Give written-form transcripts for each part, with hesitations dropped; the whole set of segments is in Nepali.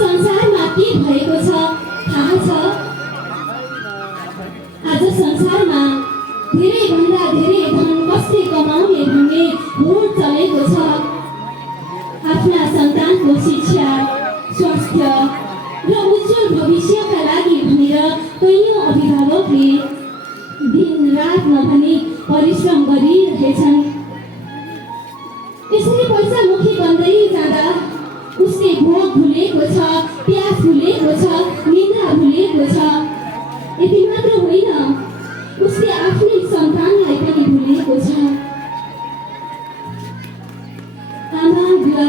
संसारमा के भएको छ थाहा छ? आज संसारमा धेरैभन्दा धेरै धन कसले कमाउने भन्ने होड चलेको छ। आफ्ना सन्तानको शिक्षा, स्वास्थ्य र उज्जवल भविष्यका लागि भनेर कैयौँ अभिभावकले दिनरात नभनी परिश्रम गरिरहेछन्। यसरी पैसामुखी बन्दै जाँदा उसले भोक भुलेको छ, प्यास भुलेको छ, निद्रा भुलेको छ। यति मात्र होइन, उसले आफ्नै सन्तानलाई पनि भुलेको छ। आमा बुवा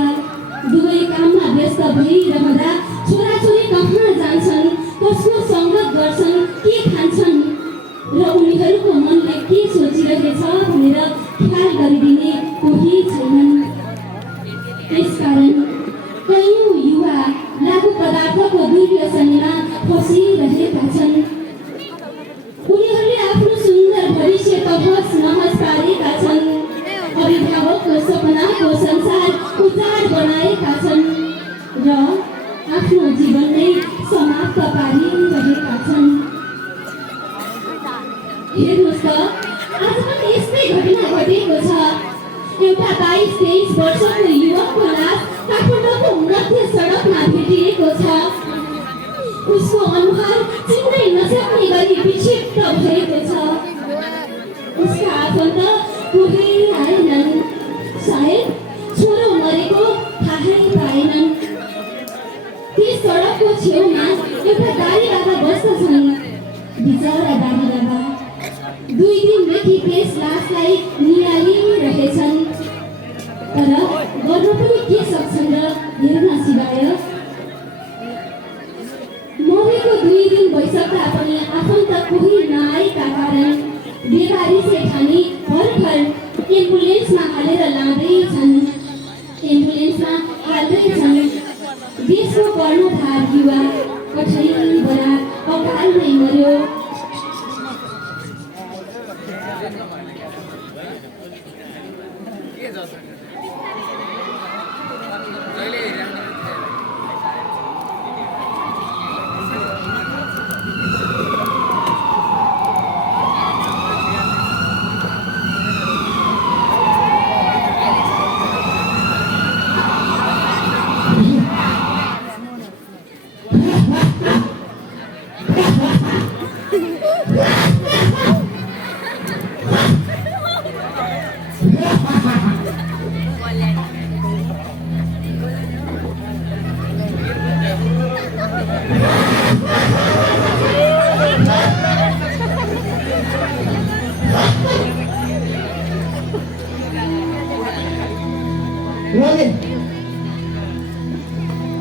दुवै काममा व्यस्त भइरहँदा छोराछोरी कहाँ जान्छन्, कसको सङ्गत गर्छन्, के खान्छन् र उनीहरूको मनले के सोचिरहेछ भनेर ख्याल गरिदिने कोही छैनन्। त्यसकारण कैयौँ युवा लागु पदार्थको दुर्व्यसनमा फसिरहेका छन्। उनीहरूले आफ्नो सुन्दर भविष्य तहस नहस पारेका छन्। अभिभावकको सपनाको संसार उजाड बनाएका छन् र आफ्नो जीवन नै समाप्त पारिरहेका छन्। हेर्नुहोस् त, आज पनि यस्तै घटना घटेको छ। एउटा 22-23 वर्षको युवकको लास काठमाडौँको मध्य सडकमा भेटिएको छ। उसको अनुहार चिन्नै नसक्ने गरी विक्षिप्त भएको छ। उसका आफन्त कोही आएनन्। सायद छोरो मरेको थाहै पाएनन्। त्यस सडकको छेउमा एउटा दारी बाबा बस्दछन्। बिचरा दारी बाबा 2 दिनदेखि त्यस लासलाई नियालिरहेछन्। तर गर्न पनि के सक्छन् र हेर्न सिवाय? मरेको 2 दिन भइसक्दा पनि आफन्त कोही नआएका कारण बेकारी सेठानी भर्खर एम्बुलेन्समा हालेर लाँदैछन्। एम्बुलेन्समा हाल्दैछन्। देशको कर्णधार युवा कठै बरा अकालमै मर्यो।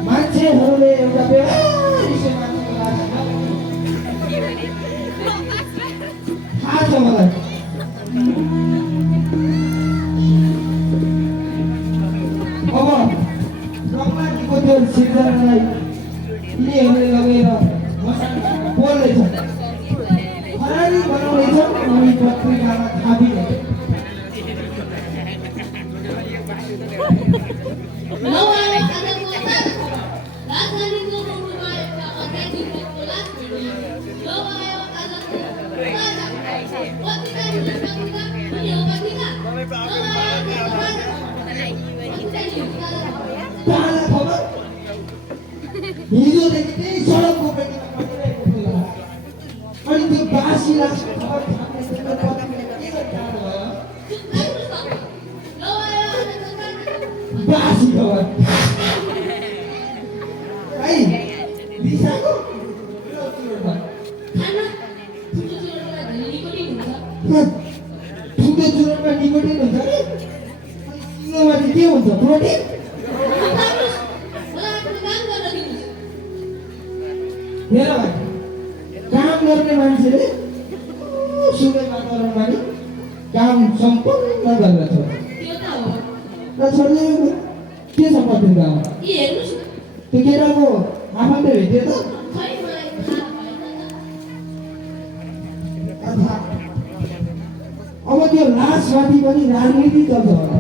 मान्छेहरूले एउटा बेवारिसे मान्छेको लास थाहा छ मलाई। अब ब्रह्माजीको त्यो सिर्जनालाई यिनीहरूले लगेर बोल्दैछ, खरानी बनाउँदैछ अनि पत्रिकामा छापिँदैछ। हिजोदेखि त्यही सडकको पेटीमा पढिरहेको थियो अनि त्यो बासी लास खबर बासी खबर भाइ लिसाको ठुलो चुरोटमा निकोटिन हुन्छ नि, सिङ्गोमाथि के हुन्छ? प्रोटिन। हेर भाइ, काम गर्ने मान्छेले सुकै वातावरणमा नि काम सम्पूर्ण गर्दछ र छोड्ने के छ पत्रिकामा? त्यो केटाको आफन्त भेट्यो त? अब त्यो लासमाथि पनि राजनीति चल्छ होला।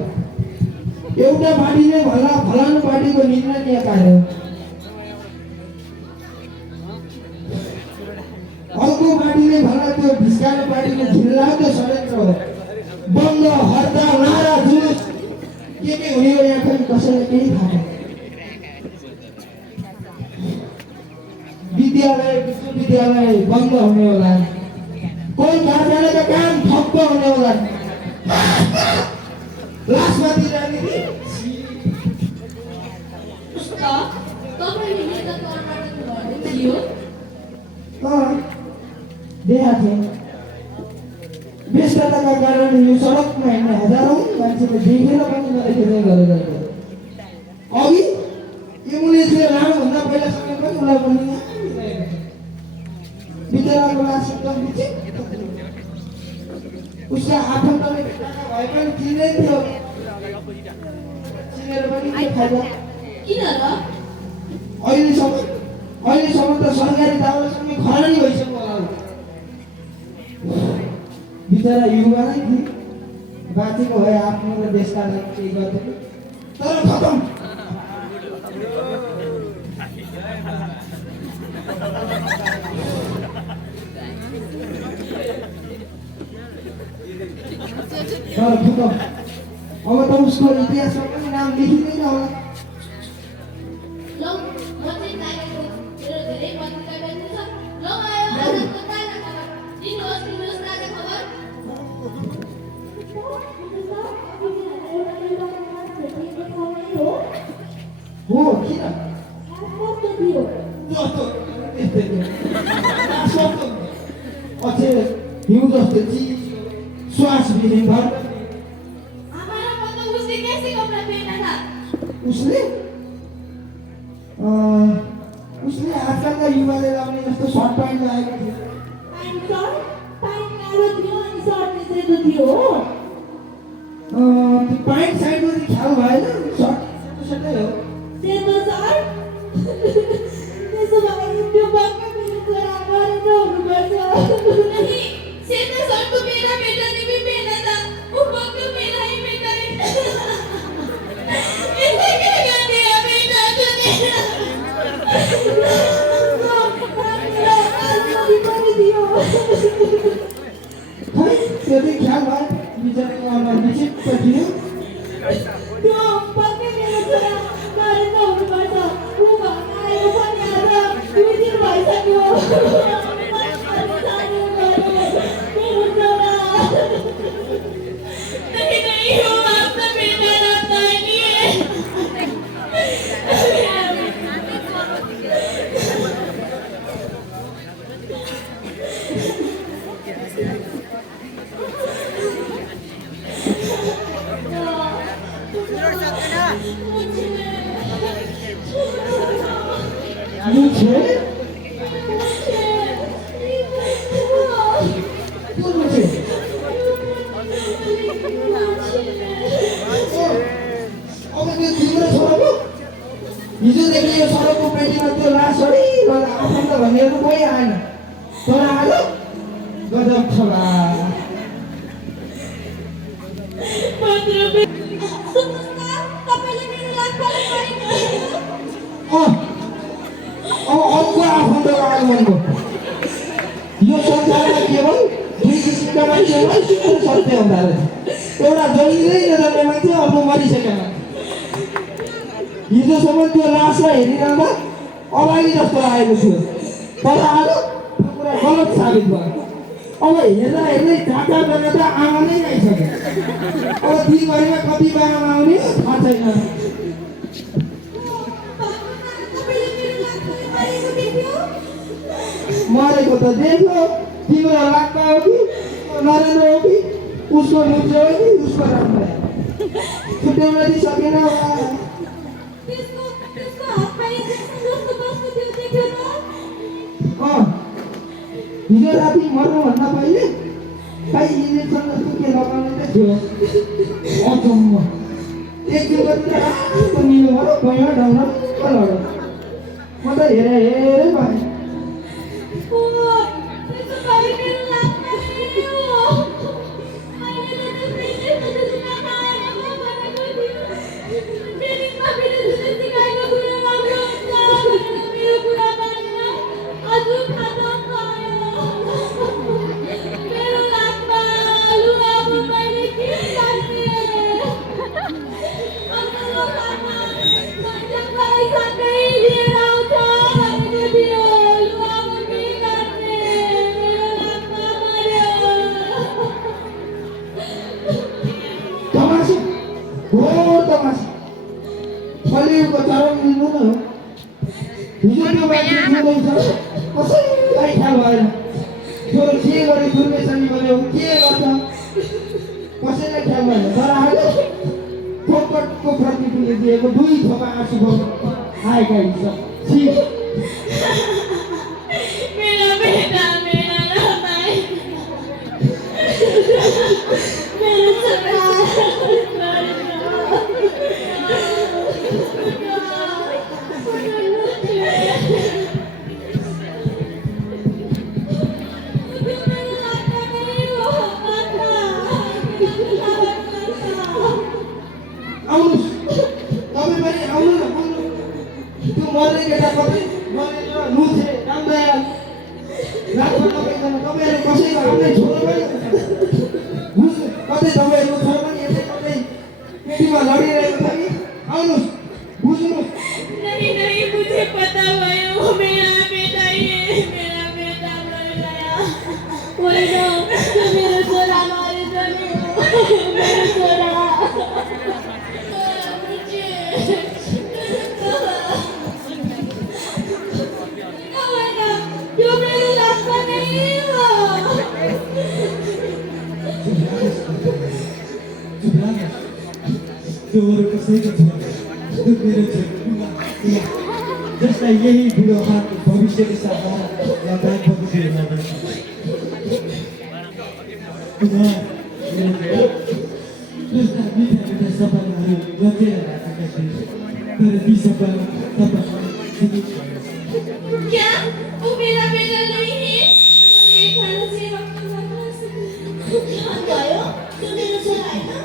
एउटा पार्टीले भला फलानु पार्टीको निर्णय पार्यो, त्यो भिस्काने पार्टीको झिल्लाको षड्यन्त्र हो। बन्द हडताल नारा जुलुस के हुने हो यहाँ खै कसैलाई केही थाहा छैन। विद्यालय विश्वविद्यालय बन्द हुने होला, कोही कारखानाका काम ठप्प हुने होला। लासमाथि राजनीति तपाईँले नेता तर्फबाट भन्दै थियो देखा थिएन। व्यस्तताका कारण यो सडकमा हिँड्ने हजारौँ मान्छेले देखेर पनि नदेखेरै गरेर अघि एम्बुलेन्सले लानुभन्दा पहिला समय पनि उसलाई पनि बिचराको लास एकदम विचित्र, उसका आफन्तले भेटाएका भए पनि चिन्दै थियो, चिनेर पनि के फाइदा। किन र अहिलेसम्म त सरकारी दावासँगै खरानी भइसक्यो होला। बिचरा युवा नै थिए, बाँचेको भए आफ्नो र देशका लागि केही गर्थ्यो, तर खतम। अब त उसको इतिहासमा पनि नाम लेखिँदैन होला। लौ म चाहिँ लागेको मेरो धेरै पत्रिका बेच्नु छ। लौ आयो आजको ताजा खबर दिनुहोस् ताजा खबर। हो किन अझै हिउँ जस्तो चिज श्वास लिने घर। उसले आजकलका युवाले लाउने जस्तो सर्ट प्यान्ट लगाएको थियो। त्यो प्यान्ट साइडमा चाहिँ ख्याल भएन, सर्ट सेटै हो। त्यो चाहिँ ख्याल भयो, बिचराको अनुहार विचित्र थियो। हिजोदेखि यो सडकको पेटीमा त्यो लास आफन्त भनेर कोही आएन, तर आज गजब खला। अर्को आफन्त आगमनको यो संसारमा केवल दुई किसिमका मान्छेहरूलाई शुद्ध सत्य हुँदो रहेछ। एउटा जन्मिँदै नजन्ने मान्छे, अर्को मरिसकेको मान्छे। हिजोसम्म त्यो लासलाई हेरिरहँदा अभागी जस्तो लागेको थियो, तर आज त्यो कुरा गलत साबित भयो। अब हेर्दा हेर्दै झाँटा बेला त आमा नै आइसक्यो। अब दिनभरिमा कति बामा आउने थाहा छैन। मरेको त देख्यो, तिम्रो लाग्दा हो कि नरेन्द्र हो कि उसको मुद्रा हो कि उसको राम्रो छुट्याउन दिइसकेन होला। हिजो राति मर्नुभन्दा पहिले खै इन्जेक्सन जस्तो के लगाउने त थियो। अचम्म एक दिनको त निलो भयो, गयो ढङ्ग लड्यो। म त हेरै भएँ। घोर तमासा फलिएको चरम लिनु न हो हिजो त्यो मान्छे जिउँदैछ कसैलाई ख्याल भएन छोरो के गरे दुर्वेशनी गऱ्यो के गर्छ कसैलाई ख्याल भएन तर अहिले फोकटको प्रतिक्रिया दिएको 2 थोपा आँसु आएका हिजो मेरा बेटा मेरा रामाई मेरो आउनुहोस् तपाईँ पनि आउनु न आउनु त्यो मर्ने केटा कतै मरेर नुथे रामदयाल राख्न नपाइँदैन तपाईँहरू कसैको आफ्नै छोरो पनि बुझ्नु कतै तपाईँहरूको छोरो पनि यसै कतै पेटीमा लडिरहेको छ कि आउनुहोस् बुझ्नुहोस् नहीं नहीं मुझे पता भयो मेरा बेटा ये मेरा बेटा मर गया कोई ना तो मेरा छोरा मारे तो मेरा छोरा जो मेरे रास्ता नहीं हुआ त्यो अरू कसैको छैन त्यो मेरो छोरी जसलाई यही बुढो हात भविष्यको साथमा लगायत बगुतिर लाग्छ जस्ता मिठा मिठा सपनाहरू रचेर राखेका थिए तर ती सपना तपाईँलाई क्या वो मेरा बेटा नहीं है ये खाना से वक्त भयो तो मेरा छोरा है ना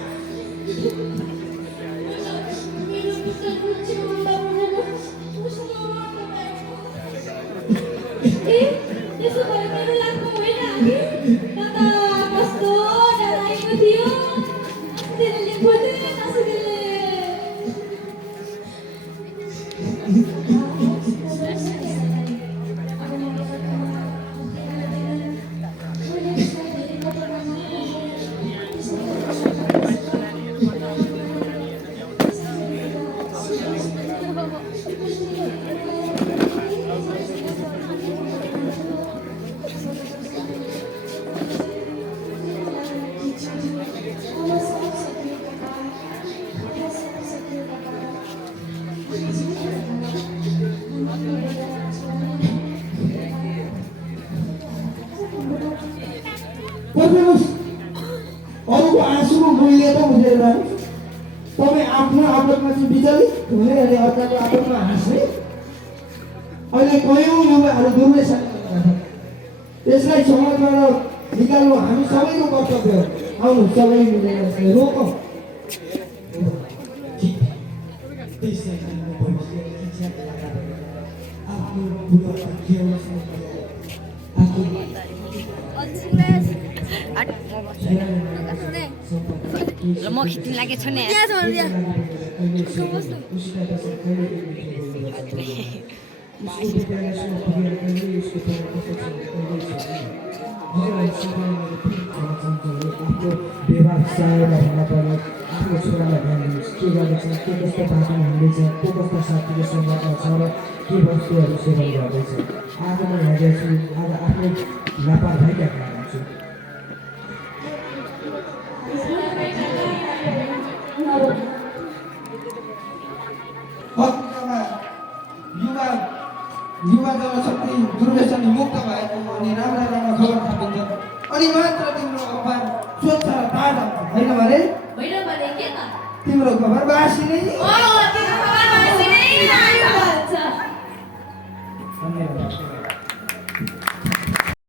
मेरो पुत्र कुछ बोल्दा बोलेन उसको मार्न पाएको ए यसो भए मेरो लाग्नु होइन आगे कता कस्तो डराएको थियो त्यसले खोजे नसुकेले पर्नुहोस् अरूको आँसुको मूल्य त बुझेर तपाईँ आफ्नो आपतमा चाहिँ विचलित हुने अनि अर्काको आपतमा हाँस्ने अहिले कयौँ युवाहरू दुर्व्यसनी त्यसलाई समाजबाट निकाल्नु हामी सबैको कर्तव्य हो आउनु सबै मिलेर यसलाई रोकौँ त्यसलाई चाहिँ भविष्यको शिक्षाको लागि आफ्नो बुढो ल म खिच्न लागेको छु नि व्यवसायमा हुन पर्यो आफ्नो छोरालाई ध्यान दिनुहोस् के गर्दैछ के कस्तो बाटोमा हिँड्दैछ को कस्तो साथीको सङ्गतमा छ र के वस्तुहरू सेवन गर्दैछ आज म हेर्दैछु आज आफ्नै लापरवाहीका कारण छु युवा जनशक्ति दुर्व्यसनी मुक्त भएको अनि राम्रा राम्रा खबर थापिन्छ अनि मात्र तिम्रो अखबार स्वच्छ र ताजा होइन भने होइन भने के त तिम्रो खबर बासी नै ओ